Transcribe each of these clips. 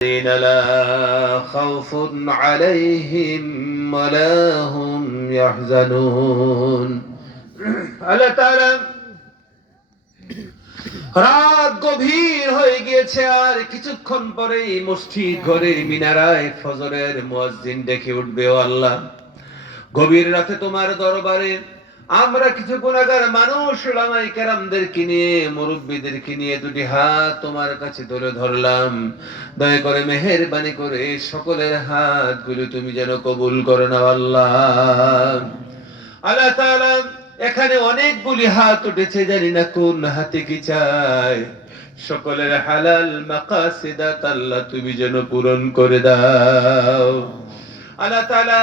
الذين لا خوف عليهم ولا هم يحزنون আল্লাহ তাআলা রাত গভীর হয়ে গিয়েছে আর কিছুক্ষণ পরেই মসজিদ ঘরের মিনারায় ফজরের মুয়াজ্জিন ডেকে উঠবে। ও আল্লাহ, গভীর রাতে তোমার দরবারে আমরা কিছু গুনাহগার মানুষ উলামায়ে কেরামদেরকে নিয়ে মুরব্বিদেরকে নিয়ে দুটি হাত তোমার কাছে তুলে ধরলাম। দয়া করে মেহেরবানি করে সকলের হাতগুলো তুমি যেন কবুল করে নাও আল্লাহ। আল্লাহ তাআলা, এখানে অনেকগুলি হাত উঠেছে, জানি না কোন হাতে কি চায়। সকলের হালাল মাকাসিদাত আল্লাহ তুমি যেন পূরণ করে দাও। আল্লাহ তাআলা,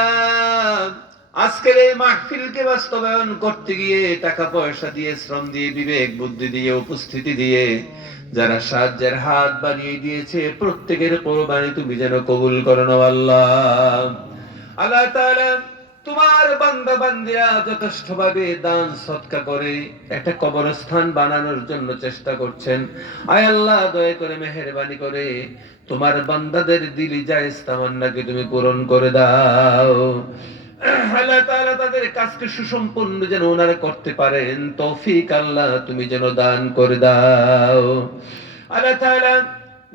আজকের এই মাহফিলকে বাস্তবায়ন করতে গিয়ে টাকা পয়সা দিয়ে, শ্রম দিয়ে, বিবেক বুদ্ধি দিয়ে, উপস্থিতি দিয়ে যারা সাহায্যের হাত বাড়িয়ে দিয়েছে, প্রত্যেকের কোরবানি তুমি যেন কবুল করো না আল্লাহ। আল্লাহ তাআলা, তোমার বান্দা বান্দিরা যথেষ্টভাবে দান সদকা করে একটা কবরস্থান বানানোর জন্য চেষ্টা করছেন। আয় আল্লাহ, দয়া করে মেহেরবানি করে তোমার বান্দাদের দিলি জায়েজ তামান্নাকে তুমি পূরণ করে দাও। আল্লাহ তাআলা, তাদের কাজকে সুসম্পন্ন যেন ওনারা করতে পারেন তৌফিক আল্লাহ তুমি যেন দান করে দাও। আল্লাহ তাআলা,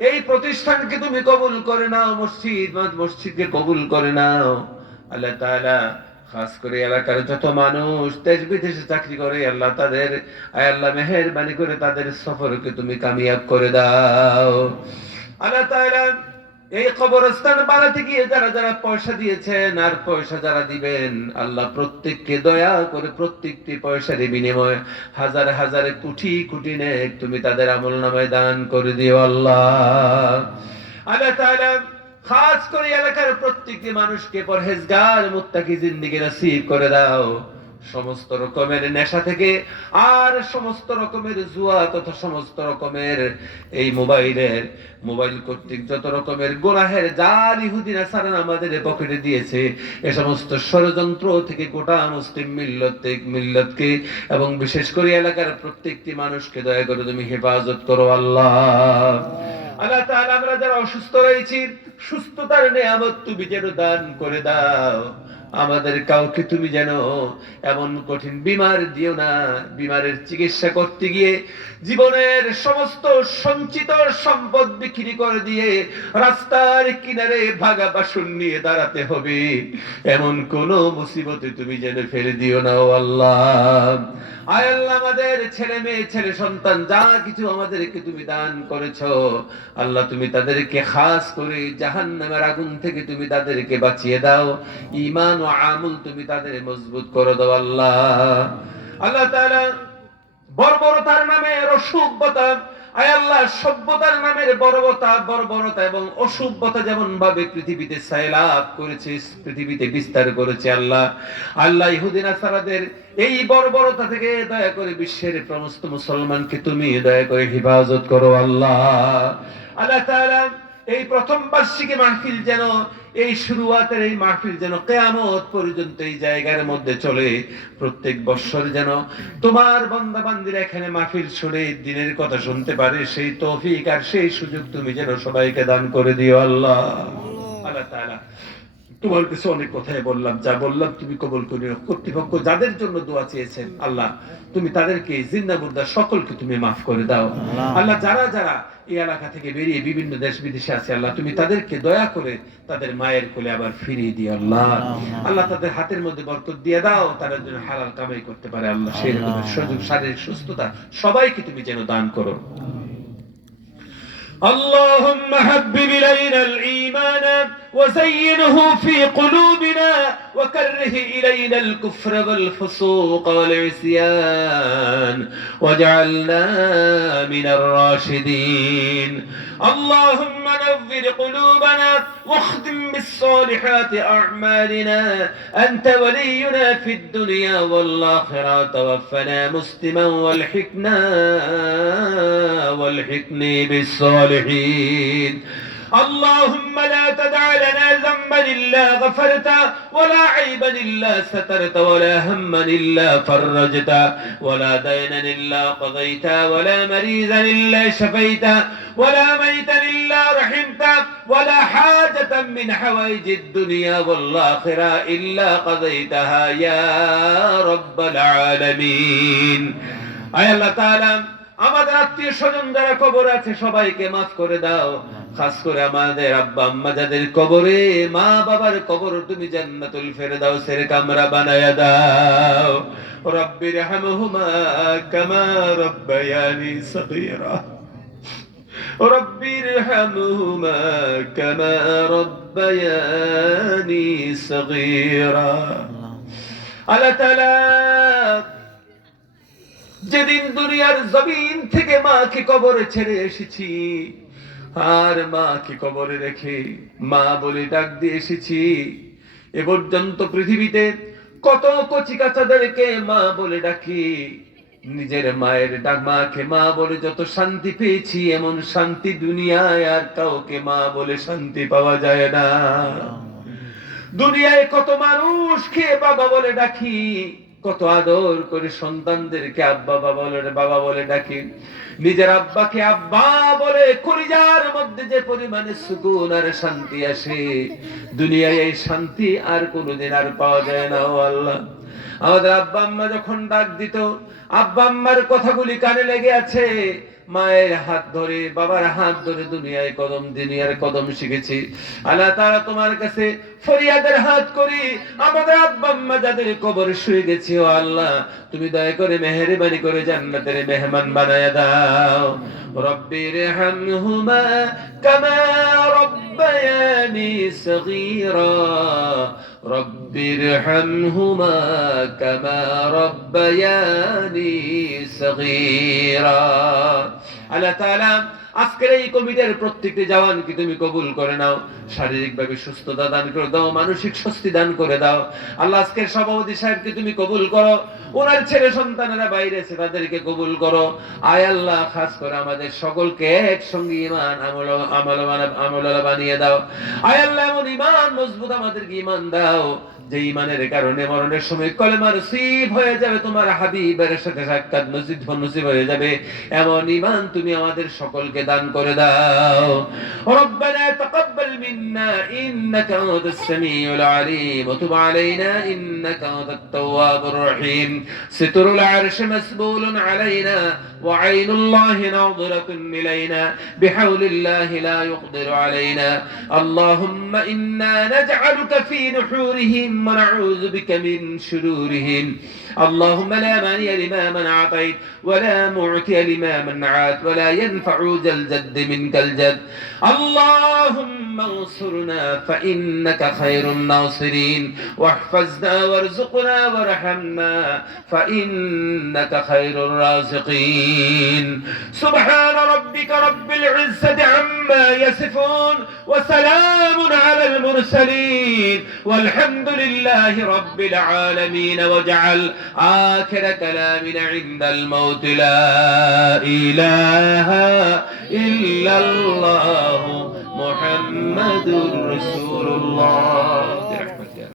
এই প্রতিষ্ঠানকে তুমি কবুল করে নাও, মসজিদকে কবুল করে নাও। আল্লাহ তাআলা, খাস করে এলাকার যত মানুষ দেশ বিদেশে চাকরি করে আল্লাহ তাদের, আয় আল্লাহ মেহেরবানি করে তাদের সফরকে তুমি কামিয়াব করে দাও। আল্লাহ তাআলা, এই কবরস্থান বানাতে গিয়ে যারা যারা পয়সা দিয়েছেন আর পয়সা যারা দিবেন, আল্লাহ প্রত্যেককে দয়া করে প্রত্যেকটি পয়সার বিনিময়ে হাজার হাজার কোটি কোটি নেক তুমি তাদের আমলনামায় দান করে দিও আল্লাহ। আল্লাহ তাআলা, খাস করে এলাকার প্রত্যেকটি মানুষকে পরহেজগার মুত্তাকি জিন্দেগি নসিব করে দাও। সমস্ত রকমের নেশা থেকে আর সমস্ত রকমের জুয়া তথা সমস্ত রকমের এই মোবাইল কর্তৃক যত রকমের গুনাহের জাল ইহুদি নাসারা আমাদের পকেটে দিয়েছে, এ সমস্ত ষড়যন্ত্র থেকে গোটা মুসলিম মিল্লাতকে এবং বিশেষ করে এলাকার প্রত্যেকটি মানুষকে দয়া করে তুমি হেফাজত করো আল্লাহ। আল্লাহ তাআলা, আমরা যারা অসুস্থ রয়েছি সুস্থতার নিয়ামত তুমি যেন দান করে দাও। আমাদের কাউকে তুমি যেন এমন কঠিন বিমার দিও না, বিমারের চিকিৎসা করতে গিয়ে জীবনের সমস্ত সঞ্চিত সম্পদ বিক্রি করে দিয়ে রাস্তার কিনারে ভাগা বাসন নিয়ে দাঁড়াতে হবে, এমন কোন মুসিবতে তুমি যেন ফেলে দিও না ও আল্লাহ। আয় আল্লাহ, আমাদের ছেলে মেয়ে, ছেলে সন্তান যা কিছু আমাদেরকে তুমি দান করেছো আল্লাহ, তুমি তাদেরকে খাস করে জাহান্নামের আগুন থেকে তুমি তাদেরকে বাঁচিয়ে দাও। ঈমান ও আমল তুমি তাদের মজবুত করে দাও আল্লাহ। আল্লাহ তাআলা, বর্বরতার নামে অসভ্যতা, আয় আল্লাহ সভ্যতার নামের বর্বরতা এবং অসভ্যতা যেমন ভাবে পৃথিবীতে সায়লাব করেছে, পৃথিবীতে বিস্তার করেছে আল্লাহ। আল্লাহ, ইহুদি নাসারাদের এই বর্বরতা থেকে দয়া করে বিশ্বের সমস্ত মুসলমানকে তুমি দয়া করে হেফাজত করো আল্লাহ। আল্লাহ তাআলা, এই প্রথম বার্ষিকী মাহফিল যেন, এই শুরুয়াতের এই মাহফিল যেন কিয়ামত পর্যন্ত এই জায়গার মধ্যে চলে। প্রত্যেক বছর যেন তোমার বান্দা বান্দিরা এখানে মাহফিল শুনে দিনের কথা শুনতে পারে, সেই তৌফিক আর সেই সুযোগ তুমি যেন সবাইকে দান করে দিও আল্লাহ। আল্লাহ তাআলা, তোমার কাছে অনেক কথাই বললাম, যা বললাম তুমি কবুল করিও। কর্তৃপক্ষ যাদের জন্য দোয়া চেয়েছেন আল্লাহ, তুমি তাদেরকে জিন্দা মুর্দা সকলকে তুমি মাফ করে দাও আল্লাহ। যারা যারা এই এলাকা থেকে বেরিয়ে বিভিন্ন দেশ বিদেশে আছে আল্লাহ, তুমি তাদেরকে দয়া করে তাদের মায়ের কোলে আবার ফিরিয়ে দিও আল্লাহ। আল্লাহ, তাদের হাতের মধ্যে বরকত দিয়ে দাও, তারা যেন হালাল কামাই করতে পারে আল্লাহ। সেই রকমের সুযোগ, শারীরিক সুস্থতা সবাইকে তুমি যেন দান করো। اللهم حبب إلينا الإيمان وزينه في قلوبنا وكره إلينا الكفر والفسوق والعصيان واجعلنا من الراشدين. اللهم نور قلوبنا واختم بالصالحات أعمالنا، أنت ولينا في الدنيا والآخرة، توفنا مسلما والحقنا بالصالحين. اللهم لا تدع لنا ذنبا إلا غفرته ولا عيبا إلا سترته ولا هما إلا فرجته ولا دينا إلا قضيته ولا مريضا إلا شفيته ولا ميتا إلا رحمته ولا حاجة من حوائج الدنيا والآخرة إلا قضيتها يا رب العالمين أي الله تعالى আমাদের আত্মীয় স্বজন যারা কবরে আছে সবাইকে মাফ করে দাও খাস করে আমাদের আব্বা আম্মা যাদের কবরে মা বাবার কবর তুমি জান্নাতুল ফেরদাউসের কামরা বানায়া দাও রব্বিরহামহুমা কামা রব্বায়ানি সগীরা রব্বিরহামহুমা কামা রব্বায়ানি সগীরা আল্লাহ তাআলা যেদিন দুনিয়ার জমিন থেকে মাকে কবরে ছেড়ে এসেছি আর মাকে কবরে রেখে মা বলে ডাক দিয়ে এসেছি এ পর্যন্ত পৃথিবীতে কত কচি কাচাদেরকে মা বলে ডাকি নিজের মায়ের ডাক মাকে মা বলে যত শান্তি পেয়েছি এমন শান্তি দুনিয়ায় আর কাউকে মা বলে শান্তি পাওয়া যায় না দুনিয়ায় কত মানুষকে বাবা বলে ডাকি কত আদর করে সন্তানদেরকে আব্বা বাবা বলে ডাকি নিজের আব্বাকে আব্বা বলে কলিজার মধ্যে যে পরিমাণে সুকুন আর শান্তি আসে দুনিয়ায় এই শান্তি আর কোনোদিন আর পাওয়া যায় না ও আল্লাহ আমাদের আব্বা আম্মা যখন ডাক দিত আব্বা আম্মার কথাগুলি কানে লেগে আছে মায়ের হাত ধরে বাবার হাত ধরে দুনিয়ার কদম শিখেছি আল্লাহ তাআলা তোমার কাছে ফরিয়াদের হাত করি আমাদের আব্বা আম্মা যাদের কবরে শুয়ে গেছে ও আল্লাহ তুমি দয়া করে মেহেরবানি করে জান্নাতের মেহমান বানায়া দাও রব্বিরহামহুমা কামা রব্বায়ানি সগীরা রব্বিরহামহুমা কামা রব্বায়ানি সগীরা আল্লাহ তাআলা আজকের এই কমিটির প্রত্যেকটি জওয়ানকে তুমি কবুল করে নাও শারীরিকভাবে সুস্থতা দান করে দাও মানসিক স্বস্তি দান করে দাও আল্লাহ আজকের সভাপতি সাহেবকে তুমি কবুল করো ওনার ছেলে সন্তানেরা বাইরে আছে তাদেরকে কবুল করো আয় আল্লাহ খাস করে আমাদের সকলকে একসঙ্গে ঈমান আমল বানিয়ে দাও আয় আল্লাহ এমন ঈমান মজবুত আমাদেরকে ঈমান দাও যে ঈমানের কারণে মরণের সময় কলেমা নসিব হয়ে যাবে তোমার হাবিবের সাথে সাক্ষাৎ নসিব হয়ে যাবে এমন ঈমান তুমি আমাদের সকলকে দান করে দাও রব্বানা তাকাব্বাল মিন্না ইন্নাকা আনতাস সামিউল আলিম ওয়া তুব আলাইনা ইন্নাকা আনতাত তাওয়াবুর রহিম সিতরুল আরশ মাসবুলুন আলাইনা ওয়া আইনুল্লাহি নাযিরাতুন ইলাইনা বিহাউলিল্লাহি লা ইকদিরু আলাইনা আল্লাহুম্মা ইন্না নাজআলুকা ফি নুহুরিহিম ওয়া নাউযু বিকা মিন শুরুরিহিম اللهم لا مانع لما منعت ولا معطي لما منعت ولا ينفع ذا الجد منك الجد اللهم انصرنا فإنك خير الناصرين واحفظنا وارزقنا وارحمنا فإنك خير الرازقين سبحان ربك رب العزة عما يصفون وسلام على المرسلين والحمد لله رب العالمين وجعل آخر كلامنا عند الموت لا إله إلا الله محمد رسول الله